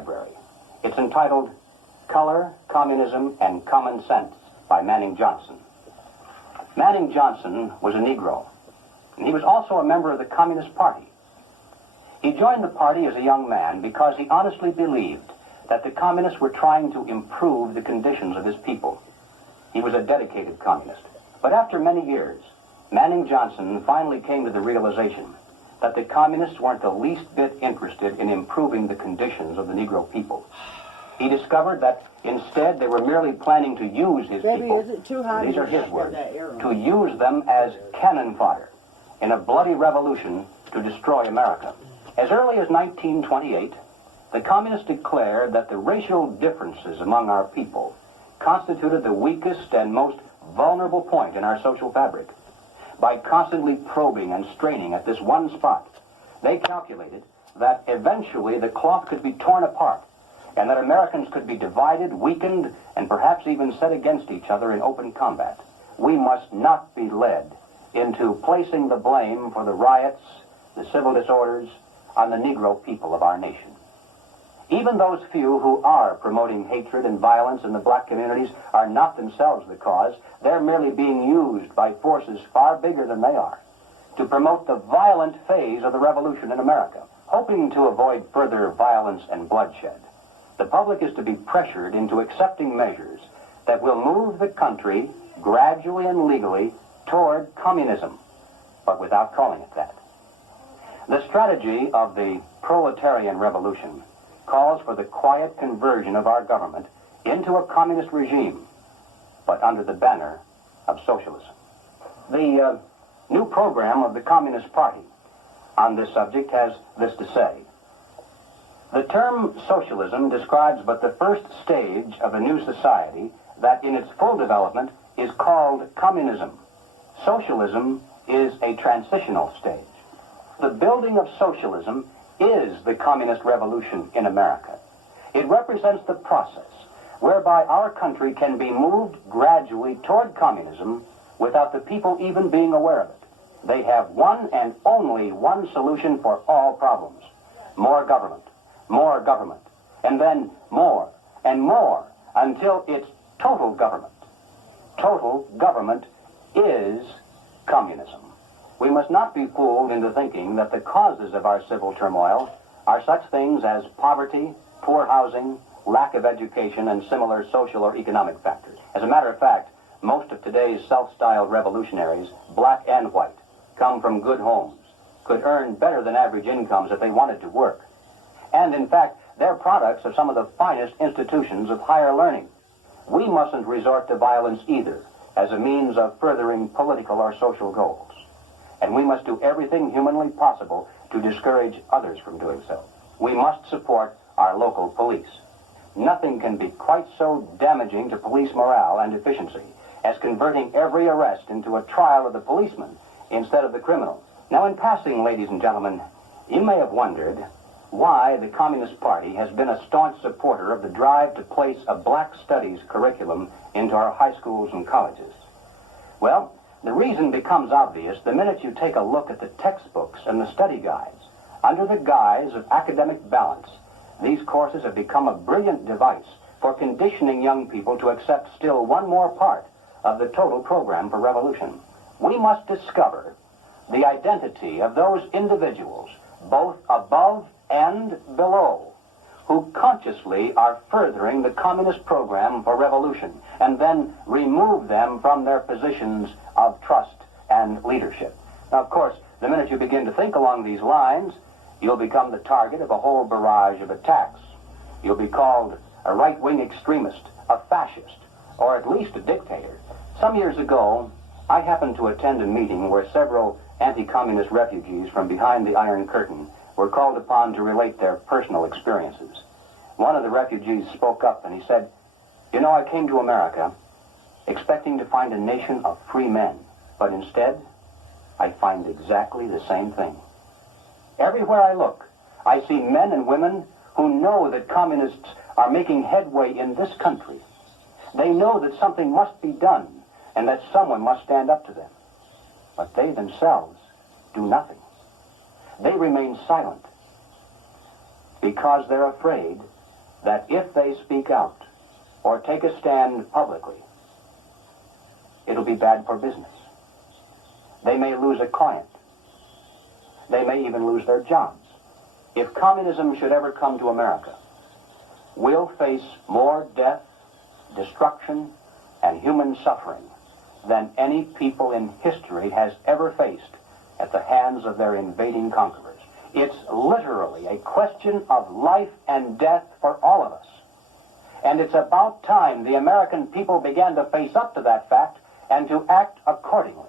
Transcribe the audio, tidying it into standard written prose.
library. It's entitled Color, Communism, and Common Sense by Manning Johnson. Manning Johnson was a Negro, and he was also a member of the Communist Party. He joined the party as a young man because he honestly believed that the communists were trying to improve the conditions of his people. He was a dedicated communist. But after many years, Manning Johnson finally came to the realization that the communists weren't the least bit interested in improving the conditions of the Negro people. He discovered that instead they were merely planning to use his people, these are his words, to use them as cannon fodder in a bloody revolution to destroy America. As early as 1928, the communists declared that the racial differences among our people constituted the weakest and most vulnerable point in our social fabric. By constantly probing and straining at this one spot, they calculated that eventually the cloth could be torn apart and that Americans could be divided, weakened, and perhaps even set against each other in open combat. We must not be led into placing the blame for the riots, the civil disorders, on the Negro people of our nation. Even those few who are promoting hatred and violence in the black communities are not themselves the cause. They're merely being used by forces far bigger than they are to promote the violent phase of the revolution in America. Hoping to avoid further violence and bloodshed, the public is to be pressured into accepting measures that will move the country gradually and legally toward communism, but without calling it that. The strategy of the proletarian revolution calls for the quiet conversion of our government into a communist regime, but under the banner of socialism. The new program of the Communist Party on this subject has this to say. The term socialism describes but the first stage of a new society that in its full development is called communism. Socialism is a transitional stage. The building of socialism is the communist revolution in America. It represents the process whereby our country can be moved gradually toward communism without the people even being aware of it. They have one and only one solution for all problems: more government, and then more and more until it's total government. Total government is communism. We must not be fooled into thinking that the causes of our civil turmoil are such things as poverty, poor housing, lack of education, and similar social or economic factors. As a matter of fact, most of today's self-styled revolutionaries, black and white, come from good homes, could earn better than average incomes if they wanted to work. And in fact, they're products of some of the finest institutions of higher learning. We mustn't resort to violence either as a means of furthering political or social goals. And we must do everything humanly possible to discourage others from doing so. We must support our local police. Nothing can be quite so damaging to police morale and efficiency as converting every arrest into a trial of the policeman instead of the criminal. Now, in passing, ladies and gentlemen, you may have wondered why the Communist Party has been a staunch supporter of the drive to place a black studies curriculum into our high schools and colleges. Well, the reason becomes obvious the minute you take a look at the textbooks and the study guides. Under the guise of academic balance, these courses have become a brilliant device for conditioning young people to accept still one more part of the total program for revolution. We must discover the identity of those individuals, both above and below, who consciously are furthering the communist program for revolution, and then remove them from their positions of trust and leadership. Now, of course, the minute you begin to think along these lines, you'll become the target of a whole barrage of attacks. You'll be called a right-wing extremist, a fascist, or at least a dictator. Some years ago, I happened to attend a meeting where several anti-communist refugees from behind the Iron Curtain were called upon to relate their personal experiences. One of the refugees spoke up and he said, "You know, I came to America expecting to find a nation of free men, but instead, I find exactly the same thing. Everywhere I look, I see men and women who know that communists are making headway in this country. They know that something must be done and that someone must stand up to them. But they themselves do nothing. They remain silent because they're afraid that if they speak out or take a stand publicly, it'll be bad for business. They may lose a client. They may even lose their jobs. If communism should ever come to America, we'll face more death, destruction, and human suffering than any people in history has ever faced at the hands of their invading conquerors. It's literally a question of life and death for all of us. And it's about time the American people began to face up to that fact and to act accordingly.